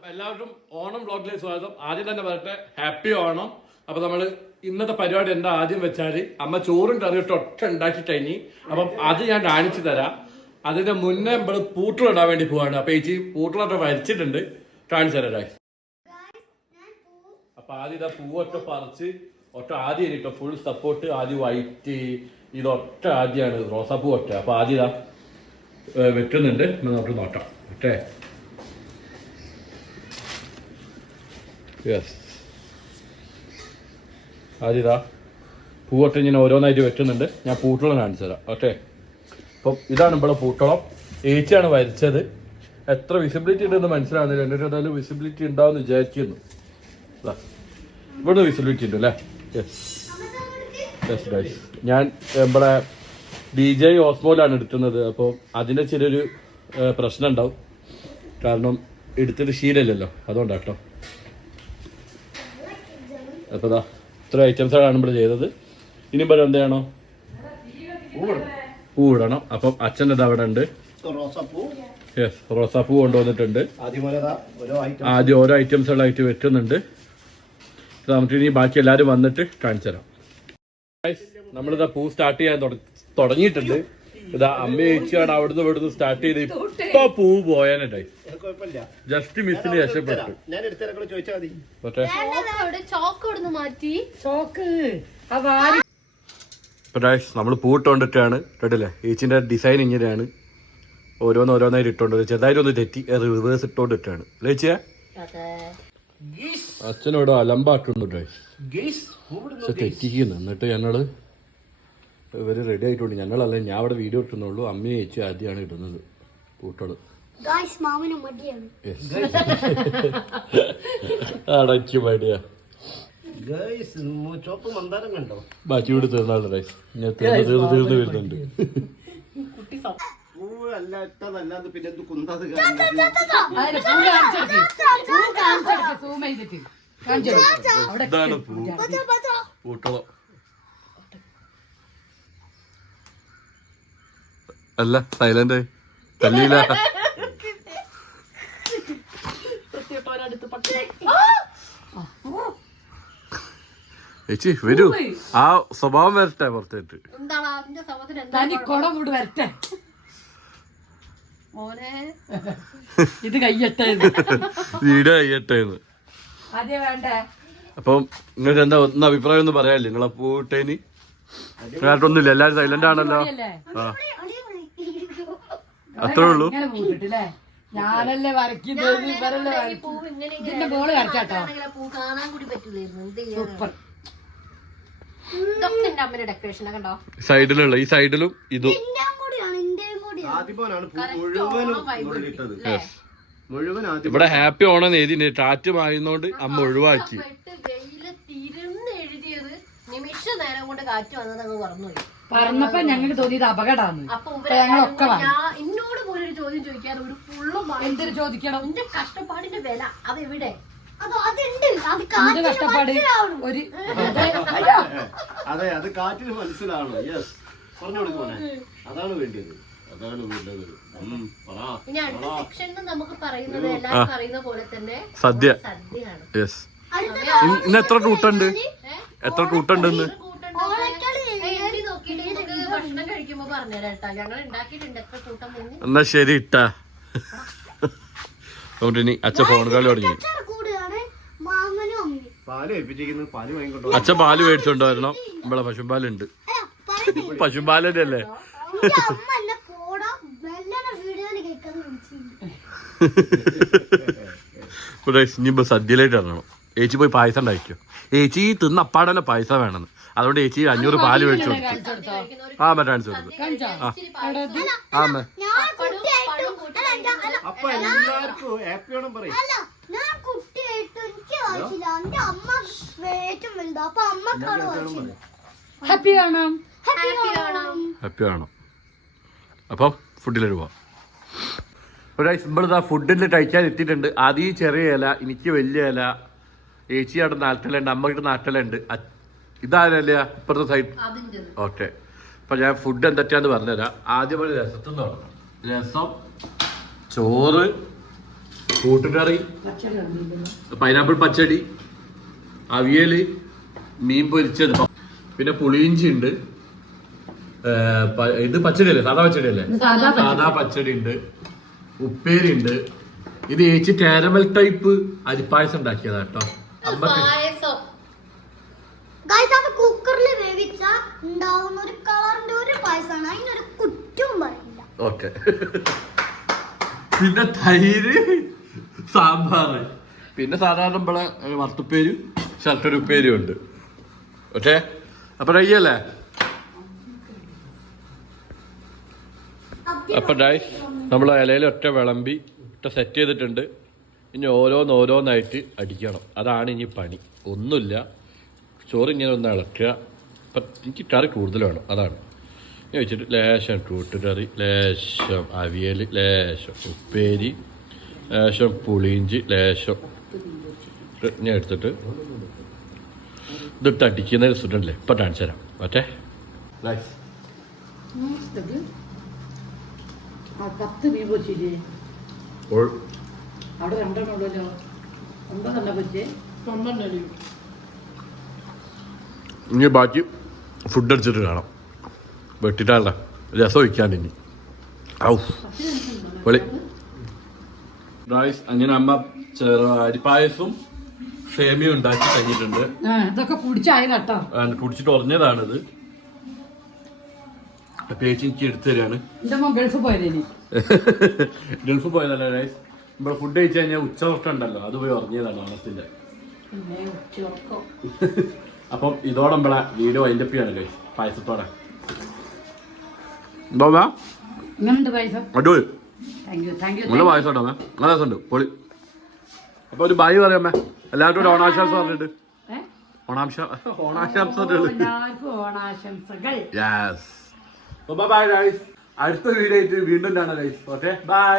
അപ്പം എല്ലാവർക്കും ഓണം വ്ളോഗിലേക്ക് സ്വാഗതം. ആദ്യം തന്നെ പറയട്ടെ ഹാപ്പി ഓണം. അപ്പം നമ്മൾ ഇന്നത്തെ പരിപാടി എന്താ ആദ്യം വെച്ചാൽ അമ്മ ചോറും കറിയിട്ട് ഒറ്റ ഉണ്ടാക്കി കഴിഞ്ഞ് അപ്പം അത് ഞാൻ കാണിച്ചു തരാം. അതിന്റെ മുന്നേ നമ്മൾ പൂട്ടിലിടാൻ വേണ്ടി പോവാണ്. അപ്പൊ ചേച്ചി പൂട്ടിലൊക്കെ വരച്ചിട്ടുണ്ട്, കാണിച്ചു തരാം. അപ്പൊ ആദ്യം ഇതാ പൂവൊക്കെ പറിച്ച് ഒറ്റ ആദ്യം കേട്ടോ ഫുൾ സപ്പോർട്ട് ആദ്യം വൈറ്റ് ഇതൊറ്റ ആദ്യമാണ് റോസാപ്പൂ ഒറ്റ. അപ്പൊ ആദ്യം ഇതാ വെട്ടുന്നുണ്ട്, നമുക്ക് നോക്കാം. ഓക്കെ യെസ്, ആദ്യം ഇതാ പൂവൊക്കെ ഇങ്ങനെ ഓരോന്നായിട്ട് വെട്ടുന്നുണ്ട്. ഞാൻ പൂട്ടളം കാണിച്ചു തരാം. ഓക്കെ, അപ്പം ഇതാണ് ഇവിടെ പൂട്ടളം. ഏച്ചിയാണ് വരച്ചത്. എത്ര വിസിബിലിറ്റി ഉണ്ടെന്ന് മനസ്സിലാവുന്നില്ല, എന്നിട്ട് എന്തായാലും വിസിബിലിറ്റി ഉണ്ടാവുമെന്ന് വിചാരിക്കുന്നു. ഇവിടെ വിസിബിലിറ്റി ഉണ്ട് അല്ലേ? യെസ് യെസ് ഗൈസ്, ഞാൻ ഇവിടെ DJ ഓസ്മോയിലാണ് എടുക്കുന്നത്. അപ്പോൾ അതിൻ്റെ ചെറിയൊരു പ്രശ്നം ഉണ്ടാവും, കാരണം എടുത്തിട്ട് ശീലമില്ലല്ലോ, അതുകൊണ്ടാട്ടോ. അപ്പോൾ ഇതാ ഇത്ര ഐറ്റംസാണ് ഇവിടെ ചെയ്തത്. ഇനി ഇവിടെ എന്താണോ പൂ ഇടണം. അപ്പം അച്ഛൻ്റെ ഇത് അവിടെ ഉണ്ട്. യെസ്, റോസാപ്പൂ കൊണ്ടുവന്നിട്ടുണ്ട്. ആദ്യം ഓരോ ഐറ്റംസുകളായിട്ട് വെട്ടുന്നുണ്ട്. നമുക്ക് ഇനി ബാക്കി എല്ലാവരും വന്നിട്ട് കാണിച്ചു തരാം. നമ്മളിതാ പൂ സ്റ്റാർട്ട് ചെയ്യാൻ തുടങ്ങിയിട്ടുണ്ട്. ഇതാ അമ്മ ചേച്ചിയാണ് അവിടുന്ന് ഇവിടുന്ന് സ്റ്റാർട്ട് ചെയ്ത് ഇപ്പൊ പൂ പോയാനായി ജസ്റ്റ് മിസ്സിന് രക്ഷപ്പെട്ടു. നമ്മൾ പൂ ഇട്ടുകൊണ്ടിട്ടാണ് കേട്ടില്ലേ. ചേച്ചിന്റെ ഡിസൈൻ ഇങ്ങനെയാണ്, ഓരോന്നോരോന്നായിട്ട് ഇട്ടോണ്ട് ചെറുതായിട്ട് ഒന്ന് തെറ്റി റിവേഴ്സ് ഇട്ടോണ്ടിട്ടാണ് ചേച്ചിയെ. അച്ഛനോട് അലമ്പാക്കുന്നു പക്ഷെ തെറ്റിക്കുന്നു. എന്നിട്ട് ഞങ്ങള് ഇവര് റെഡി ആയിട്ടുണ്ട്. ഞങ്ങളല്ല, ഞാൻ അവിടെ വീഡിയോ ഇട്ടുന്നുള്ളൂ. അമ്മയെ ചേച്ചി ആദ്യമാണ് ഇടുന്നത് പൂട്ടോട്. അടച്ചു മടിയാ ബാക്കി ഇവിടെ തീർന്നാണ് റൈസ്. ഞാൻ തീർന്ന് വരുന്നുണ്ട്. ഇതാണ് പൂട്ടളം അല്ല, സൈലന്റ് തല്ലിയില്ല. ചേച്ചി വരൂ, ആ സ്വഭാവം വരട്ടെ പുറത്തേട്ട്. ഇത് കയ്യട്ടെ വീട് കയ്യട്ടേന്ന്. അപ്പം നിങ്ങൾക്ക് എന്താ ഒന്ന് അഭിപ്രായം ഒന്നും പറയാല്ലേ നിങ്ങളെ പൂട്ടേന്? കേട്ടൊന്നുമില്ല, എല്ലാരും സൈലന്റ് ആണല്ലോ. ആ അത്രേ ഉള്ളൂ. ഞാനല്ലേ വരയ്ക്കുന്നത്, ബോള് കളിച്ചാട്ടോ. സൂപ്പർ. സൈഡിലുള്ള ഈ സൈഡിലും ഇതും ഇവിടെ ഹാപ്പി ഓണം എഴുതി ടാറ്റ് മായുന്നോണ്ട് അമ്മ ഒഴിവാക്കി. പറഞ്ഞപ്പോ ഞങ്ങൾക്ക് തോന്നിയത് അപകടമാണ്. എന്നോട് പോലും ഒരു ചോദ്യം ചോദിക്കാതെ ഒരു ഫുള്ളും എന്തൊരു ചോദിക്കണം. എന്റെ കഷ്ടപ്പാടിന്റെ വില അതെവിടെ? കഷ്ടപ്പാട് ഒരു അതെ, അത് കാറ്റിന് മനസ്സിലാവണം. യെസ്, പറഞ്ഞു കൊടുക്കണേ, അതാണ് വേണ്ടത്. നമുക്ക് പറയുന്നത് എല്ലാരും പറയുന്ന പോലെ തന്നെ സദ്യ. യെസ്, ഇന്ന് എത്ര കൂട്ടുണ്ട്? എത്ര കൂട്ടുണ്ടെന്ന് ഭക്ഷണം കഴിക്കുമ്പോ പറഞ്ഞുതരാട്ടാ. ഞങ്ങൾ ഉണ്ടാക്കിയിട്ടുണ്ട് എത്ര കൂട്ടം. എന്നാ ശരി ഇട്ടാ. അതുകൊണ്ട് ഇനി അച്ഛൻ ഫോൺ കളി തുടങ്ങി. അച്ഛൻ പാല് മേടിച്ചോണ്ട് വരണം. ഇവിടെ പശുപാലുണ്ട്. പശുപാലന്റെ അല്ലേ? ഇനിയിപ്പോ സദ്യയിലായിട്ട് ഇറങ്ങണം. ചേച്ചി പോയി പായസം ഉണ്ടാക്കിയോ? ചേച്ചി തിന്ന അപ്പാടല്ല പായസം വേണമെന്ന്. അതുകൊണ്ട് ചേച്ചി 500 പാല് മേടിച്ചു കൊടുത്തു. ആ മറ്റേ കാണിച്ചു കൊടുത്തു. ആ ഹാപ്പി ഓണം. ഹാപ്പി ഓണം. അപ്പം ഫുഡിലേക്ക് പോവാം. നമ്മളിതാ ഫുഡിൽ കഴിക്കാൻ എത്തിയിട്ടുണ്ട്. ആദ്യം ചെറിയ ഇല, എനിക്ക് വലിയ ഇല, ചേച്ചി അവിടെ നാട്ടിലുണ്ട്, അമ്മയുടെ നാട്ടിലുണ്ട്. ഇതാരല്ല ഇപ്പുറത്തെ സൈഡ്. ഓക്കെ, അപ്പൊ ഞാൻ ഫുഡ് എന്തൊക്കെയാന്ന് പറഞ്ഞുതരാം. ആദ്യം രസത്തുനിന്ന് തുടങ്ങാം. രസം, ചോറ്, കൂട്ടുകറി, പൈനാപ്പിൾ പച്ചടി, അവിയല്, മീൻ പൊരിച്ചത്, പിന്നെ പുളിയിഞ്ചി ഉണ്ട്. ഇത് പച്ചടിയല്ലേ, സാധാ പച്ചടിയല്ലേ? സാധാ പച്ചടി ഉണ്ട്, ഉപ്പേരി ഉണ്ട്. ഇത് ചേച്ചി കാരമൽ ടൈപ്പ് അരിപ്പായസം ഉണ്ടാക്കിയതാ കേട്ടോ. അമ്മക്ക് കുക്കറിൽ വേവിച്ച ഉണ്ടാവുന്ന ഒരു കളറിന്റെ ഒരു പായസമാണ്. അതിനൊരു കുറ്റവും പറയില്ല. ഓക്കെ. പിന്നെ തൈര്, സാമ്പാറ്, പിന്നെ സാധാരണ നമ്മളെ വറുത്തുപ്പേരും ശർക്കര ഉപ്പേരും ഉണ്ട്. ഓക്കെ, അപ്പൊ റെഡിയല്ലേ? അപ്പൊ ഡൈസ് നമ്മൾ ഇലയിൽ ഒറ്റ വിളമ്പി സെറ്റ് ചെയ്തിട്ടുണ്ട്. ഇനി ഓരോന്നായിട്ട് അടിക്കണം. അതാണ് ഇനി പണി. ഒന്നുമില്ല, ചോറ് ഇങ്ങനെ ഒന്ന് ഇളക്കുക. അപ്പം എനിക്ക് കറി കൂടുതൽ വേണം, അതാണ് ഞാൻ വെച്ചിട്ട്. ലേശം കൂട്ടുകറി, ലേശം അവിയൽ, ലേശം ഉപ്പേരി, ലേശം പുളിയിഞ്ചി, ലേശം ഞാൻ എടുത്തിട്ട് ഇതിട്ട് അടിക്കുന്ന സുഖല്ലേ. ഇപ്പം കാണിച്ചു തരാം. മറ്റേ 10 മീൻ പൊച്ചില്ലേ അവിടെ? 2 ഉള്ളല്ലോ. 9 തന്നെ പൊച്ചേ. ഇനി ബാക്കി ഫുഡ് അടിച്ചിട്ട് കാണാം. വെട്ടിട്ടാള രസം ഒഴിക്കാൻ ഇനി. ഔ പൊളി. അങ്ങനെ അമ്മ അരിപ്പായസവും സേമിയും ഉണ്ടാക്കി കഴിഞ്ഞിട്ടുണ്ട്. ഇതൊക്കെ കുടിച്ചായ കേട്ടോ. കുടിച്ചിട്ട് ഉറഞ്ഞതാണിത്. പേച്ചി എനിക്ക് എടുത്തു തരാണ്. ഗൾഫ് പോയതേനി. ഗൾഫ് പോയതല്ല ഗൈസ്. ഇവിടെ ഫുഡ് കഴിച്ചു കഴിഞ്ഞാൽ ഉച്ചവർക്കം ഉണ്ടല്ലോ, അത് പോയി ഉറങ്ങിയതാണ് ഓണത്തിന്റെ. അപ്പം ഇതോടെ നമ്മളെ വീഡിയോ അതിൻ്റെ ആണ് ഗൈസ്. പായസത്തോടെ അടിപൊളി. നല്ല പായസം ഉണ്ടോ? നല്ല രസമുണ്ട്, പൊളി. അപ്പൊ ഒരു ബായ് പറയാമേ എല്ലാവരും. ഒരു ഓണാശംസ പറഞ്ഞിട്ട്. ഓണാശംസകൾ. യെസ്. Bye guys. അടുത്ത വീഡിയോ ആയിട്ട് വീണ്ടും കാണാം ഗൈസ്. Okay, by.